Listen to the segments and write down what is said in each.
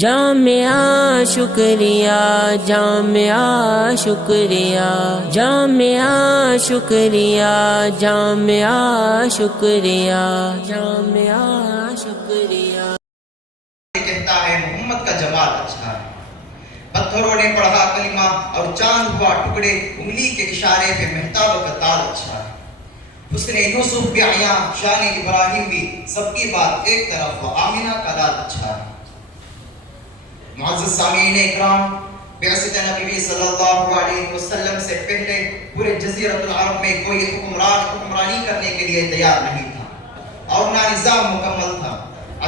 جامعہ شکریہ، جامعہ شکریہ، جامعہ شکریہ، جامعہ شکریہ، جامعہ شکریہ۔ کہتا ہے محمد کا جمال اچھا ہے، پتھروں نے پڑھا کلمہ اور چاند ہوا ٹکڑے، انگلی کے اشارے پہ مہتاب کا تال اچھا ہے۔ حسن یوسف بھی عیاں، شان ابراہیم بھی، سب کی بات ایک طرف، و آمنہ کا لال اچھا ہے۔ معزز سامعین اکرام، بعثت نبی صلی اللہ علیہ وسلم سے پہلے پورے جزیرۃ العرب میں کوئی حکمرانی کرنے کے لیے تیار نہیں تھا اور نہ نظام مکمل تھا۔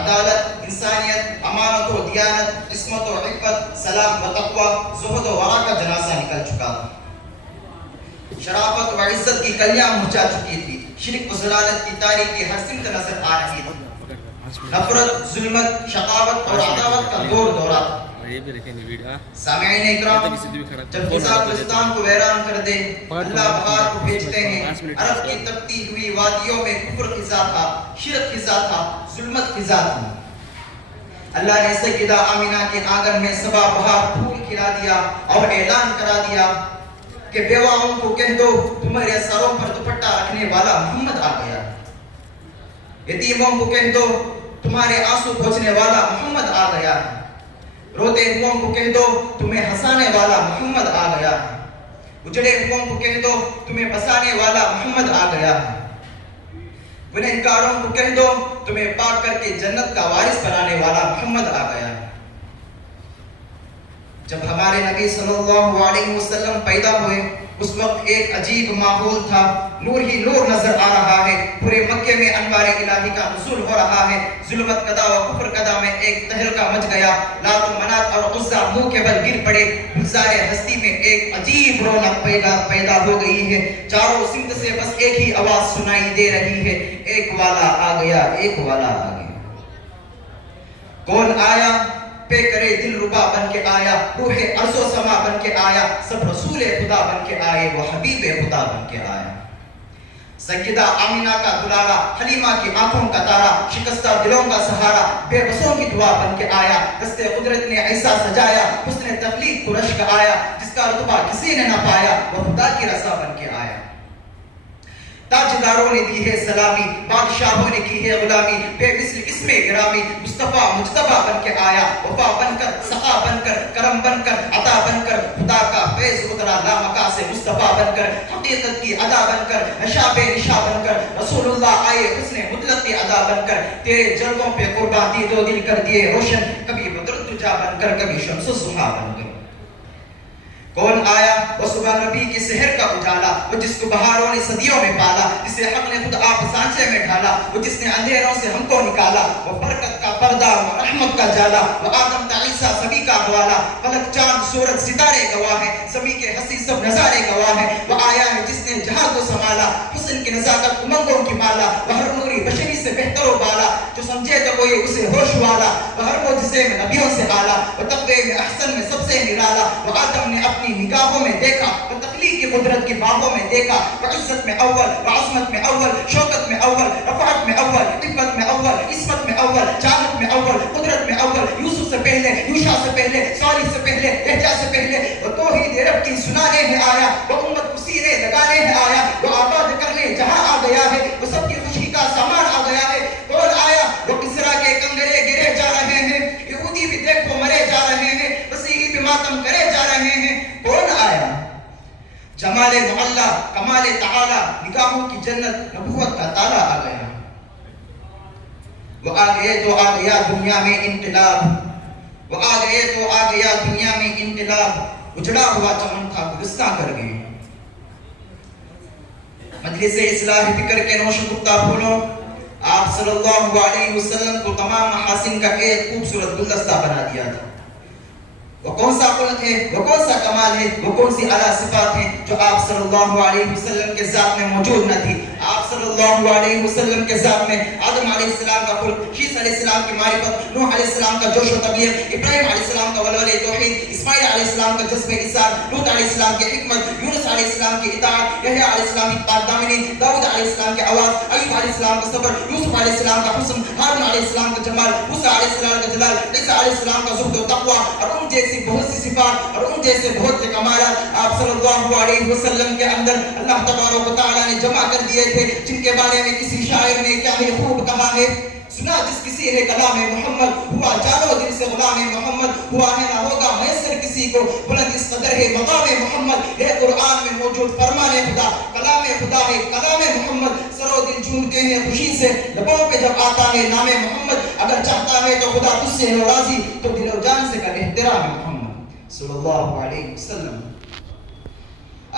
عدالت، انسانیت، امانت و دیانت، عصمت و عفت، سلام و تقوی، زہد و ورع کا جنازہ نکل چکا تھا۔ شرافت و عزت کی کلیاں مرجھا چکی تھی، شرک و ضلالت کی تاریکی ہر سمت نظر آ رہی تھی۔ نفرت، ظلمت، شقاوت اور عداوت کا دور دورہ تھا۔ سامعین اکرام، جب فضا پاکستان کو ویران کر دے، اللہ بہار کو بھیجتے ہیں۔ عرب کی تپتی ہوئی وادیوں میں کفر خزا تھا، شرک خزا تھا، ظلمت خزا تھی۔ اللہ نے سیدہ آمنہ کے آنگن میں صبا بہار پھول کھلا دیا اور اعلان کرا دیا کہ بیواؤں کو کہہ دو تمہارے سروں پر دوپٹہ رکھنے والا محمد آ گیا۔ یتیموں کو کہہ دو تمہارے آنسو پوچھنے والا محمد آ گیا ہے۔ روتے ہوں کو کہہ دو تمہیں ہنسانے والا محمد آ گیا ہے۔ اجڑے ہوں کو کہہ دو تمہیں بسانے والا محمد آ گیا ہے۔ گنہگاروں کو کہہ دو تمہیں پاک کر کے جنت کا وارث بنانے والا محمد آ گیا ہے۔ جب ہمارے نبی صلی اللہ علیہ وسلم پیدا ہوئے اس وقت ایک عجیب ماحول تھا، نور ہی نور نظر آ رہا ہے، پورے مکے میں انوار الہی کا نزول ہو رہا ہے۔ ظلمت قضا و کفر قضا میں ایک تہلکہ مچ گیا، لات و منات اور عزا منہ کے بل گر پڑے، گلزار ہستی میں ایک عجیب رونق پیدا ہو گئی ہے۔ چاروں سمت سے بس ایک ہی آواز سنائی دے رہی ہے، ایک والا آ گیا، ایک والا آ گیا۔ کون آیا؟ پہ کرے دل ربا بن کے آیا، روح ارض و سما بن کے آیا، سب رسول خدا بن کے آئے، وہ حبیب خدا بن کے آیا۔ سیدہ آمنہ کا دلارا، حلیمہ کی آنکھوں کا تارا، شکستہ دلوں کا سہارا، بے بسوں کی دعا بن کے آیا۔ دست قدرت نے ایسا سجایا، حسن تخلیق کو رشک آیا، جس کا رتبہ کسی نے نہ پایا، وہ خدا کی رضا بن کے آیا۔ تاجداروں نے دی ہے سلامی، بادشاہوں نے کی ہے غلامی، بے مثل اسم گرامی، مصطفیٰ مجتبیٰ بن کے آیا، وفا بن کر، سخا بن کر، کرم بن کر، عطا بن کر، خدا کا فیض اترا لامکا سے مصطفیٰ بن کر، حقیقت کی ادا بن کر، نشا بے نشا بن کر، رسول اللہ آئے حسن مطلق کی ادا بن کر، تیرے جلدوں پہ قربان دی دو دل کر دیے روشن، کبھی بدر تجا بن کر، کبھی شمس الضحیٰ بن کر۔ کون آیا؟ وہ صبح نبی کے سحر کا اجالا، وہ جس کو بہاروں نے صدیوں میں پالا، جسے حق نے خود آپ سانچے میں ڈھالا، وہ جس نے اندھیروں سے ہم کو نکالا، وہ برکت کا پردہ، وہ رحمت کا جالا، وہ آدم تا عیسیٰ سبھی کا حوالہ، فلک چاند سورج ستارے گواہ ہیں، سبھی کے ہنسی سب نظارے گواہ ہیں۔ وہ آیا ہے جس نے جہاں کو سنبھالا، حسن کی نزاکت امنگوں کی مالا، وہ ہر نوری بشری سے بہتر و بالا، جو سمجھے تو کوئی اسے ہوش والا، وہ ہر معجزے میں نبیوں سے اعلیٰ، وہ تقوی میں احسن میں سب سے نرالا، وہ آدم نے اپنی نگاہوں میں دیکھا، وہ تخلیق کی قدرت کی باغوں میں دیکھا، وہ عزت میں اول، وہ عظمت میں اول، شوکت میں اول، رفعت میں اول، عفت میں اول، عصمت میں اول، چاہت میں اول، قدرت میں اول، یوسف سے پہلے، یوشع سے پہلے، صالح سے پہلے، یحییٰ سے پہلے، وہ توحید رب کی سنانے ہے آیا، وہ امت کو سینے لگانے ہے آیا، وہ آباد کرنے جہاں آ گیا ہے، وہ سب کی خوشی کا سامان آ گیا ہے۔ کون آیا؟ وہ کسرا کے کنگرے گرے جا رہے ہیں، یہودی بھی دیکھو مرے جا رہے ہیں، مسیحی بھی ماتم کرے جا رہے ہیں۔ کون آیا؟ جمال معلا، کمال تعالی، نگاہوں کی جنت، نبوت کا تالا آ گیا۔ وہ آ گئے تو آ گیا دنیا میں انقلاب، وہ آ گئے تو آ گیا دنیا میں انقلاب، اجڑا ہوا چمن تھا گلستاں کر گئے۔ مجلس اصلاح فکر کے نوش گفتہ پھولوں، آپ صلی اللہ علیہ وسلم کو تمام محاسن کا ایک خوبصورت گلدستہ بنا دیا تھا۔ وہ کون سا خلق ہے، وہ کون سا کمال ہے، وہ کون سی اعلیٰ صفات ہیں جو آپ صلی اللہ علیہ وسلم کے ذات میں موجود نہ تھی۔ آپ صلی اللہ علیہ وسلم کے ذات میں آدم علیہ السلام کا خلق، شیس علیہ السلام کی معرفت، نوح علیہ السلام کا جوش و طبیعت، ابراہیم علیہ السلام کا ولولہ توحید، اسماعیل علیہ السلام کا جذب اِرسال، لوط علیہ السلام کی حکمت، یونس علیہ السلام کی اطاعت، یحییٰ علیہ السلام کی پاکدامنی، داؤد علیہ السلام کی آواز، ایوب علیہ السلام کا صبر، یوسف علیہ السلام کا حسن، ہارون علیہ السلام کا جمال، موسیٰ علیہ السلام کا جلال، عیسیٰ علیہ السلام کا زہد و تقویٰ، اور ان جیسی بہت سی صفات اور ان جیسے بہت سے کمالات آپ صلی اللہ علیہ وسلم کے اندر اللہ تبارک و تعالیٰ نے جمع کر دیے تھے، جن کے بارے میں کسی شاعر نے کیا ہی خوب کہا ہے، سنا جس کسی نے کلام محمد ہوا جانو دل سے غلام محمد، ہوا ہے نہ ہوگا میسر کسی کو بلند اس قدر ہے مقام محمد، ہے قرآن میں موجود فرمان خدا، کلام خدا ہے کلام محمد، سر و دل جھومتے ہیں خوشی سے لبوں پہ جب آتا ہے نام محمد، اگر چاہتا ہے تو خدا تجھ سے ہے راضی تو دل و جان سے کر احترام محمد صلی اللہ علیہ وسلم۔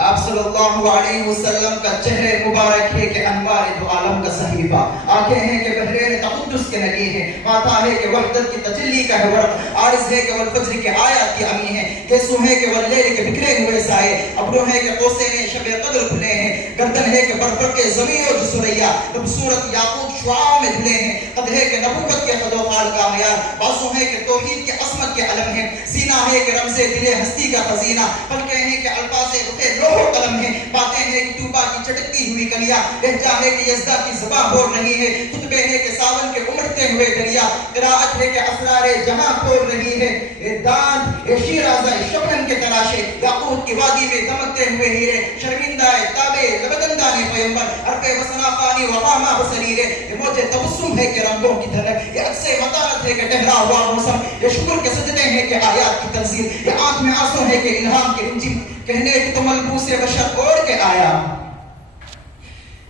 آپ صلی اللہ علیہ وسلم کا چہرے مبارک ہے کہ انوار دو عالم کا صحیفہ، آنکھیں ہیں کہ بحرین تقدس کے نگی ہیں، ماتھا ہے کہ وحدت کی تجلی کا ہے ورق، عارض ہے کہ والفجر کے آیات کی امی ہیں، گیسو ہے کہ واللیل کے بکھرے ہوئے سائے، ابرو ہے کہ قوسین شب قدر کھلے ہیں، گردن ہے کہ بربر کے زمین و جسریا، خوبصورت یاقوت شعاع میں دھلے ہیں، قد ہے کہ نبوت کے قد و قال کا معیار، بازو ہے کہ توحید کے عظمت کے علم ہیں، سینہ ہے کہ رمز دل ہستی کا خزینہ، پلکیں ہیں کہ الفاظ رخ لوح و قلم ہے، باتیں ہیں کہ توبہ کی چٹکتی ہوئی کلیاں، لہجہ ہے کہ یزدہ کی زباں بور رہی ہے، خطبے ہیں کہ ساون کے امڑتے ہوئے دریا، قراءت ہے کہ اسرار جہاں کھول رہی ہے، اے دان اے شیرازہ شبنم کے تراشے، یاقوت کی وادی میں دمکتے ہوئے ہیرے، شرمندہ تابے لبدندان پیمبر، عرف وسنا فانی وقامہ بسریرے، یہ موج تبسم ہے کہ رنگوں کی دھلک، یہ عکس مطالت ہے کہ ٹہرا ہوا موسم، یہ شکر کے سجدے ہیں کہ آیات کی تنزیل، یہ آنکھ میں آنسو ہے کہ الہام کے انجیل، کہنے کو تو ملبوس بشر اوڑھ کے آیا،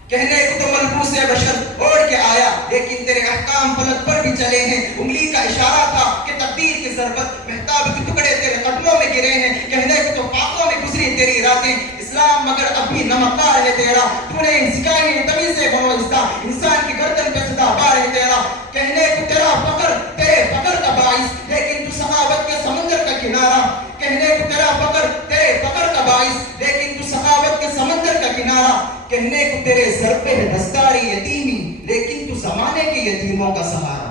کہنے کو تو ملبوس بشر اوڑھ کے آیا، لیکن تیرے احکام فلک پر بھی چلے ہیں، انگلی کا اشارہ تھا کہ تقدیر کی ضربت، مہتاب کے ٹکڑے تیرے قدموں میں گرے ہیں، کہنے کو تو فاقوں میں گزری تیری راتیں، اسلام مگر اب بھی نمکدار ہے تیرا، تو نے سکھائی تمیز سے بنو ازدہ، انسان کی گردن پہ صدا بار ہے تیرا، کہنے کو تیرا فقر تیرے فقر کا باعث، لیکن تو سخاوت کے سمندر کا کنارہ، کہنے کو تیرا فقر تیرے فقر کا باعث، لیکن تو سخاوت کے سمندر کا کنارہ، کہنے کو تیرے سر پہ ہے دستاری یتیمی، لیکن تو زمانے کے یتیموں کا سہارا۔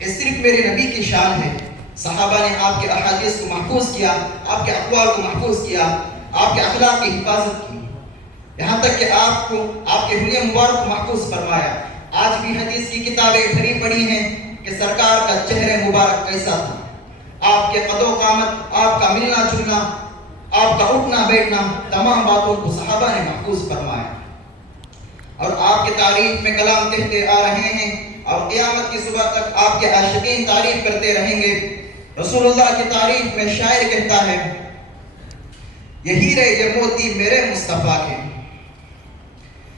یہ صرف میرے نبی کی شان ہے، صحابہ نے آپ کے احادیث کو محفوظ کیا، آپ کے اقوال کو محفوظ کیا، آپ کے اخلاق کی حفاظت کی، یہاں تک کہ آپ کو آپ کے حلیہ مبارک کو محفوظ فرمایا۔ آج بھی حدیث کی کتابیں بھری پڑی ہیں کہ سرکار کا چہرے مبارک کیسا تھا، آپ کے قد و قامت، آپ کا ملنا جلنا، آپ کا اٹھنا بیٹھنا، تمام باتوں کو صحابہ نے محفوظ فرمایا، اور آپ کے تعریف میں کلام کہتے آ رہے ہیں، اور قیامت کی صبح تک آپ کے عاشقین تعریف کرتے رہیں گے۔ رسول اللہ کی تعریف میں شاعر کہتا ہے، یہ ہیرے یہ موتی میرے مصطفیٰ کے،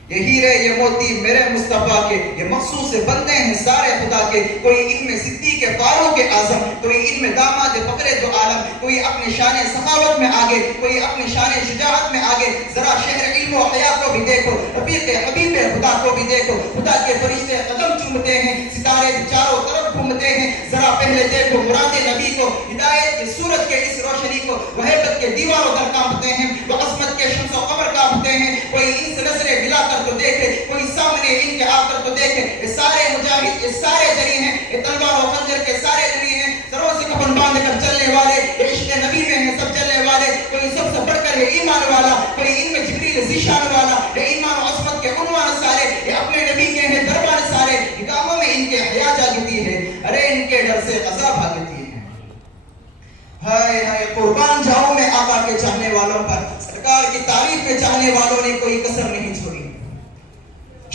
یہ ہیرے یہ موتی میرے مصطفیٰ کے، یہ مخصوص بندے ہیں سارے خدا کے، کوئی ان میں صدیق فاروق اعظم، کوئی ان میں داماد فخر دو عالم، کوئی اپنے شان سخاوت میں آگے، کوئی اپنی شان شجاعت میں آگے، ذرا شہر علم و حیا کو بھی دیکھو، رفیق حبیب خدا کو بھی دیکھو، خدا کے فرشتے قدم چومتے ہیں، ستارے چاروں طرف گھومتے ہیں، ذرا پہلے دیکھو مراد نبی کو، ہدایت کے سورج کے اس روشنی کو، وہ ہیبت کے دیواروں در کانپتے ہیں، وہ عظمت کے شمس و قمر کانپتے ہیں، کوئی ان سے نظریں ملا کر تو دیکھے، کوئی سامنے ان کے آ کر تو دیکھے، یہ سارے مجاہد، یہ سارے جری ہیں، یہ تلوار و خنجر کے سارے جری ہیں، سروں سے کفن باندھ کر چلنے والے، یہ عشق نبی میں ہیں سب چلنے والے، کوئی سب سے بڑھ کر ہے ایمان والا، کوئی ان میں جبریل ذیشان والا، یہ ایمان و عصمت کے عنوان سارے، یہ اپنے نبی کے ہیں دربان سارے، نگاہوں میں ان کے حیا جاگتی ہے، ارے ان کے ڈر سے قضا بھاگتی ہے۔ ہائے ہائے قربان جاؤں میں آقا کے چاہنے والوں پر، سرکار کی تعریف میں چاہنے والوں نے کوئی کسر نہیں چھوڑی۔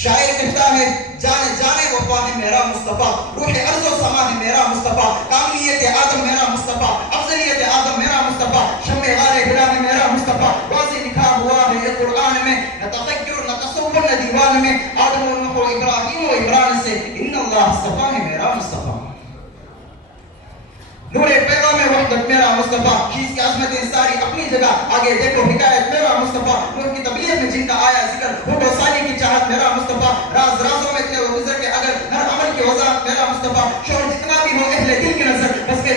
شاعر کہتا ہے، جانے جانے وفا ہے میرا مصطفیٰ، روح ارض و سما ہے میرا مصطفیٰ، کاملیت آدم میرا مصطفیٰ، افضلیت آدم میرا مصطفیٰ، شمع غار ہرا ہے میرا مصطفیٰ، واضح لکھا ہوا ہے یہ قرآن میں، نہ تفکر نہ تصور نہ دیوان میں، آدم و نوح و ابراہیم و عمران سے، ان اللہ اصطفیٰ ہے میرا مصطفیٰ، نور پیغام وحدت میرا مصطفیٰ، چیز کی عظمتیں ساری اپنی جگہ، آگے دیکھو حکایت میرا مصطفیٰ، نور کی تبلیغ میں جن کا آیا ذکر، ہوٹو سالی کی چاہت میرا مصطفیٰ، راز رازوں میں تھے وہ گزر کے اگر ہر عمل کی وضاحت میرا مصطفیٰ، شور جتنا بھی ہو اہل دل کی نظر، بس کے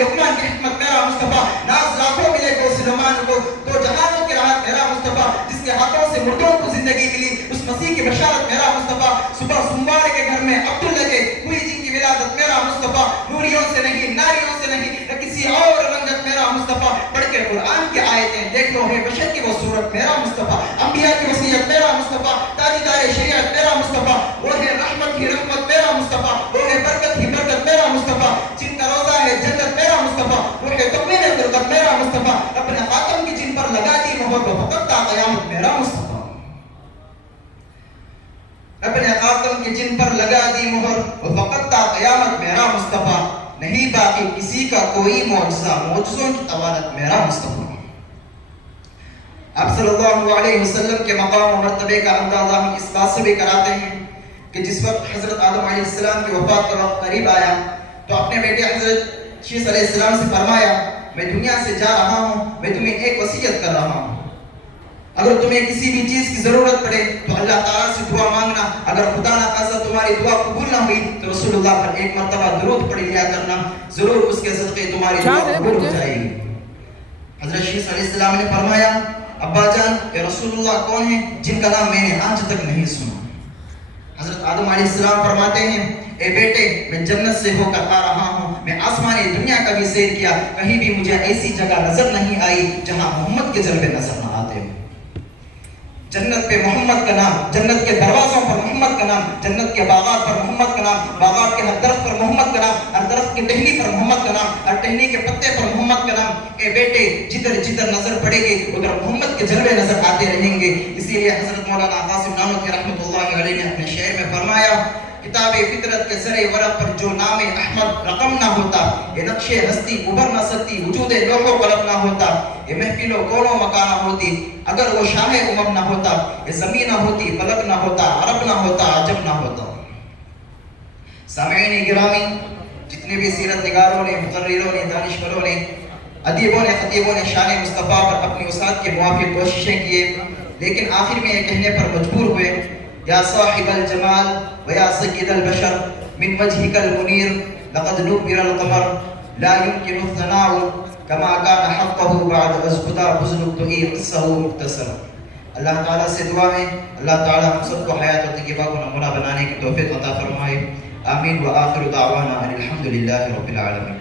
کی بشارت میرا مصطفیٰ، صبح سوموار کے گھر میں عبداللہ کے ہوئی جن کی ولادت میرا مصطفیٰ، نوریوں سے نہیں، ناریوں سے نہیں، نہ کسی اور رنگت میرا مصطفیٰ، پڑھ کے قرآن کی آیتیں دیکھ لو، ہے بشر کی وہ صورت میرا مصطفیٰ، انبیاء کی وصیت میرا مصطفیٰ، تاجدار شریعت میرا مصطفیٰ، وہ ہے رحمت ہی رحمت میرا مصطفیٰ، وہ ہے برکت ہی برکت میرا مصطفیٰ، جن کا روزہ ہے جنت میرا مصطفیٰ، وہ ہے تقویم برکت میرا مصطفیٰ، اپنے خاتم کی جن پر لگا دی مہر وہ فقط تا قیامت میرا مصطفیٰ، اپنے خاتم کی جن پر لگا دی مہر وہ فقط تا قیامت میرا مصطفیٰ، نہیں باقی کسی کا کوئی معجزہ، معجزوں کی طوالت میرا مصطفیٰ۔ آپ صلی اللہ علیہ وسلم کے مقام و مرتبے کا اندازہ ہم اس بات سے بھی کراتے ہیں کہ جس وقت حضرت آدم علیہ السلام کی وفات کا وقت قریب آیا تو اپنے بیٹے حضرت شیس علیہ السلام سے فرمایا، میں دنیا سے جا رہا ہوں، میں تمہیں ایک وصیت کر رہا ہوں، اگر تمہیں کسی بھی چیز کی ضرورت پڑے تو اللہ تعالیٰ سے دعا مانگنا، اگر خدا نہ خاصہ تمہاری دعا قبول نہ ہوئی تو رسول اللہ پر ایک مرتبہ درود پڑھ لیا کرنا، ضرور اس کے صدقے تمہاری دعا قبول ہو جائے گی۔ حضرت شیس علیہ السلام نے فرمایا، ابا جان کہ رسول اللہ کون ہیں جن کا نام میں نے آج تک نہیں سنا؟ حضرت آدم علیہ السلام فرماتے ہیں، اے بیٹے میں جنت سے ہو کر آ رہا ہوں، میں آسمانی دنیا کا بھی سیر کیا، کہیں بھی مجھے ایسی جگہ نظر نہیں آئی جہاں محمد کے جلوے نظر نہ آتے ہوں۔ جنت پہ محمد کا نام، جنت کے دروازوں پر محمد کا نام، جنت کے باغات پر محمد کا نام، باغات کے ہر درخت پر محمد کا نام، ہر درخت کی ٹہنی پر محمد کا نام، ہر ٹہنی کے پتے پر محمد کا نام۔ اے بیٹے جدھر جدھر نظر پڑے گی ادھر محمد کے جلوے نظر آتے رہیں گے۔ اسی لیے حضرت مولانا قاسم نانوتوی رحمۃ اللہ علیہ نے اپنے شعر میں فرمایا، کتاب فطرت کے زرے ورق پر جو نام احمد رقم نہ ہوتا، یہ نقش ہستی ابھر نہ سکتی وجود لوح و قلم نہ ہوتا، یہ محفل و کون و مکان نہ ہوتی اگر وہ شاہ امم نہ ہوتا، یہ زمین نہ ہوتی فلک نہ ہوتا، عرب نہ ہوتا عجم نہ ہوتا۔ سامعین گرامی، جتنے بھی سیرت نگاروں نے، مقرروں نے، دانشوروں نے، ادیبوں نے، خطیبوں نے شان مصطفیٰ پر اپنی وسعت کے موافق کوششیں کیے، لیکن آخر میں یہ کہنے پر مجبور ہوئے، یا صاحب الجمال ویا سید البشر من وجهك المنیر لقد نبر القمر لا يمكن الثناء كما كان حقه بعد از خدا بزرگ تو ای قصہ مختصر۔ اللہ تعالیٰ سے دعا ہے اللہ تعالیٰ ہم سب کو حیات و طیبہ کو نمونہ بنانے کی توفیق عطا فرمائے، آمین۔ وآخر دعوانا ان الحمد للہ رب العالمین۔